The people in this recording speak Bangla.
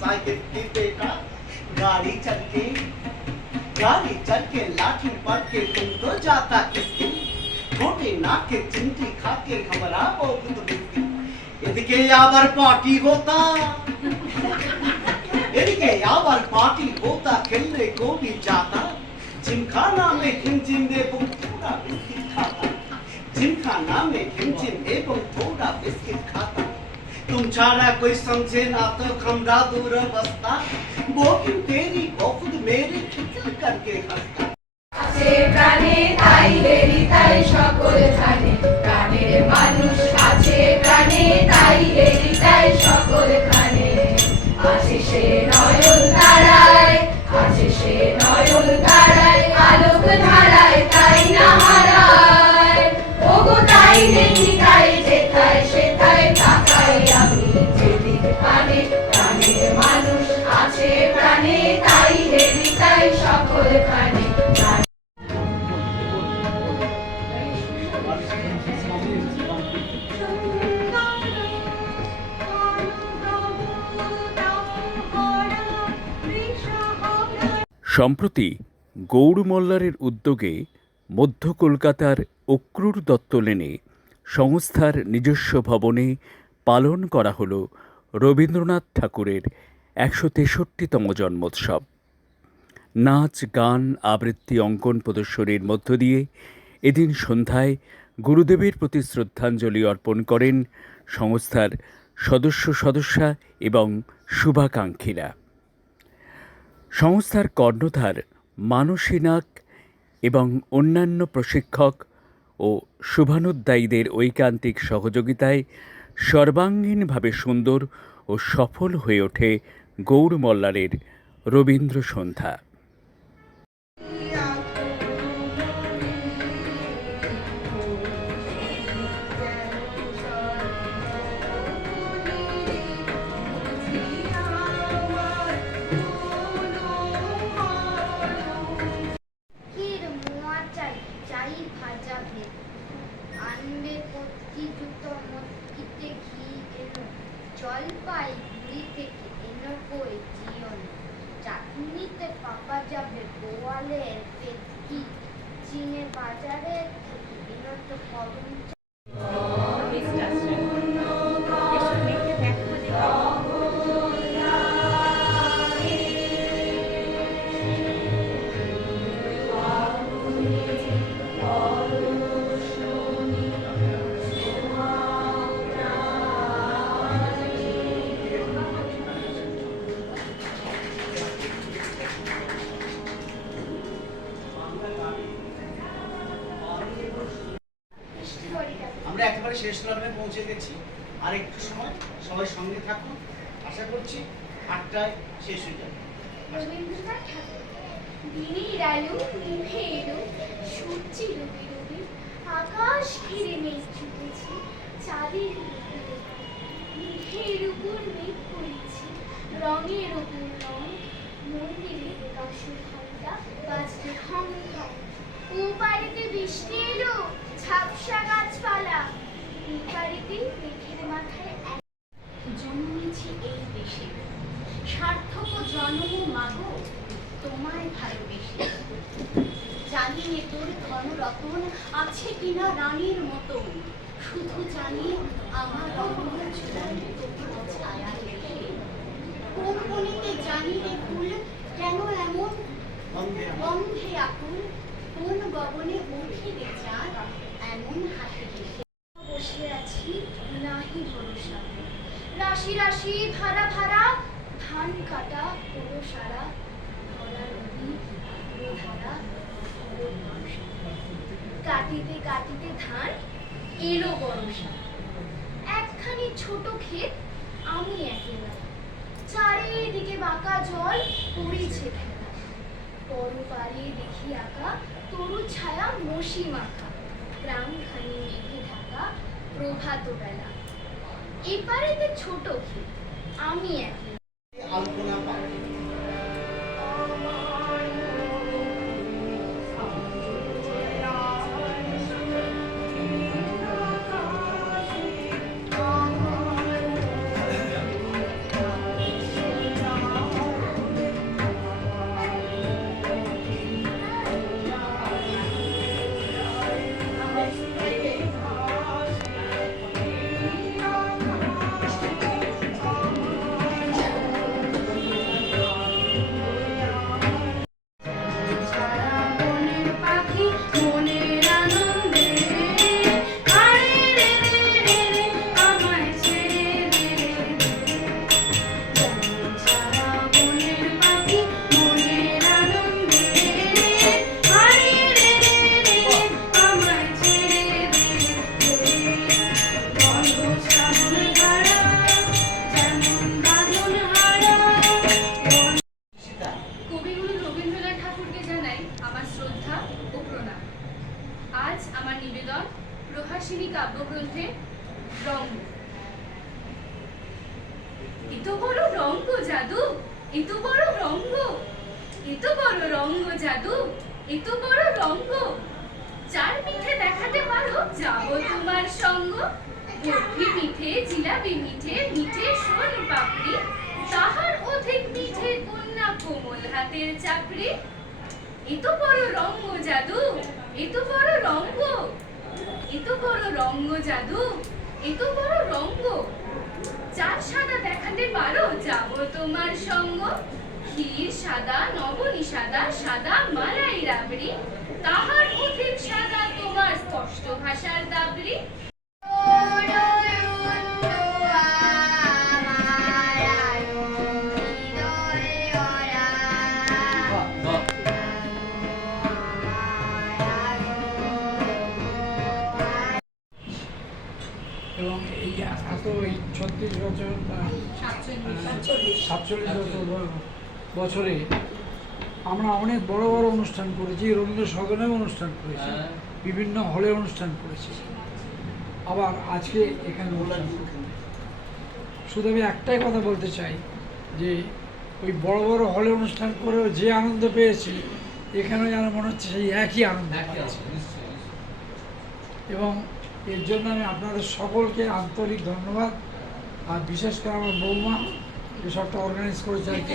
साइकिल की बेटा गाड़ी चल के लाठी पड़ के तुम तो जाता स्कूल छोटे नाक के चिमटी खा के खबरा बहुत बिस्किट এদিকে আবার পার্টি होता এদিকে আবার পার্টি होता खेलने को भी जाता जिमखाना में हिमजिम एवं थोड़ा बिस्किट खाता जिमखाना में हिमजिम एवं थोड़ा बिस्किट खाता तुम छाड़ा कोई समझे ना तो खमरा दूर बसता वो क्यों तेरी बहुत मेरे खिचल करके हंसता আছে প্রাণে তাই হেরি তাই সকল খানে প্রাণের মানুষ আছে প্রাণে তাই হেরি তাই সকল খানে আছে সে নয়ন তারায় আছে সে নয়ন তারায় আলোক ধারায় তাই না হারায় ওগো তাই দেখি তাই যেথায় সেথায় তাকাই আমি যেদিক কানে প্রাণের মানুষ আছে প্রাণে তাই হেরি তাই সকল খানে সম্প্রতি গৌড় মল্লারের উদ্যোগে মধ্য কলকাতার অক্রুর দত্ত লেনে সংস্থার নিজস্ব ভবনে পালন করা হল রবীন্দ্রনাথ ঠাকুরের ১৬৩তম জন্মোৎসব। নাচ গান আবৃত্তি অঙ্কন প্রদর্শনীর মধ্য দিয়ে এদিন সন্ধ্যায় গুরুদেবের প্রতি শ্রদ্ধাঞ্জলি অর্পণ করেন সংস্থার সদস্যা এবং শুভাকাঙ্ক্ষীরা। সংস্থার কর্ণধার মানসী নাগ এবং অন্যান্য প্রশিক্ষক ও শুভানুদ্দায়ীদের ঐকান্তিক সহযোগিতায় সর্বাঙ্গীনভাবে সুন্দর ও সফল হয়ে ওঠে গৌড় মল্লারের রবীন্দ্র সন্ধ্যা। জলপাইগুড়ি থেকে এনো বই জিয়ন চাটনিতে পাপা যাবে বোয়ালের পেটকি চীনে বাজারে থেকে এনো তো কলম আমরা একেবারে শেষ লগ্নে পৌঁছে গেছি। আর একটু সময় সবাই সঙ্গে থাকুন, আশা করছি ৮টায় শেষ হয়ে যাবে। রবীন্দ্রনাথ ঠাকুর দিনের আলো নিভে এলো সূর্যি রবি রবি আকাশ ঘিরে মেঘ ছুটেছে চাঁদের মেঘের উপর মেঘ পড়েছে রঙের উপর রং মন্দিরে কাশুর ঘণ্টা বাজতে হং হং ও বাড়িতে বৃষ্টি এলো ঝাপসা গাছপালা এই বাড়িতে মেঘের মাথায় জন্মেছি এই দেশে সার্থক জন্ম মাগো তোমায় ভালোবেসে জানি নে তোর ধনরতন আছে কিনা রানীর মতন শুধু জানি আমার অমূল্য চূড়ান্ত ছায়া রেখে কোন বনিতে জানি রে ফুল কেন এমন গন্ধে আকুল কোন গগনে উঠে রে চাঁদ এমন হাসি হেসে বসে আছি নাহি ভরসা রাশি রাশি ভাড়া ভাড়া ধান কাটা পুরো সারা ভরা নদী ধারা কাটিতে কাটিতে ধান এলো বর্ষা একখানি ছোট ক্ষেত আমি একলা চারিদিকে বাঁকা জল পড়েছে খেলা পরপারে দেখি আঁকা তরু ছায়া মশি মাখা প্রাণখানি মেঘে ঢাকা প্রভাত বেলা এপারেতে ছোট ক্ষেত আমি একলা আলপনা পাঠ এত বড় রঙ্গ, এত বড় রঙ্গ জাদু, এত বড় রঙ্গ, চার পিঠে দেখাতে পারো যাবো তোমার সঙ্গ। বরফি মিঠে, জিলাপি মিঠে, মিঠে সোন পাপড়ি, তাহার অধিক মিঠে কন্যা কোমল হাতের চাকরি। এত বড় রঙ্গ জাদু, এত বড় রঙ্গ, এত বড় রঙ্গ জাদু, এত বড় রঙ্গ, চার সাদা দেখাতে পারো যাবো তোমার সঙ্গ। ক্ষীর সাদা, নবনী সাদা, সাদা মালাই রাবড়ি, তাহার অধিক সাদা তোমার স্পষ্ট ভাষার দাবড়ি। এবং এই এত এই 36 বছর 47 বছরে আমরা অনেক বড় বড় অনুষ্ঠান করেছি, রবীন্দ্র সদনেও অনুষ্ঠান করেছি, বিভিন্ন হলে অনুষ্ঠান করেছি, আবার আজকে এখানে অনুষ্ঠান করছি। শুধু আমি একটাই কথা বলতে চাই যে ওই বড় বড় হলে অনুষ্ঠান করেও যে আনন্দ পেয়েছি, এখানেও যেন মনে হচ্ছে সেই একই আনন্দ পাচ্ছি। এবং এর জন্য আমি আপনাদের সকলকে আন্তরিক ধন্যবাদ, আর বিশেষ করে আমার বৌমা যে সবটা অর্গানাইজ করেছে আর কি।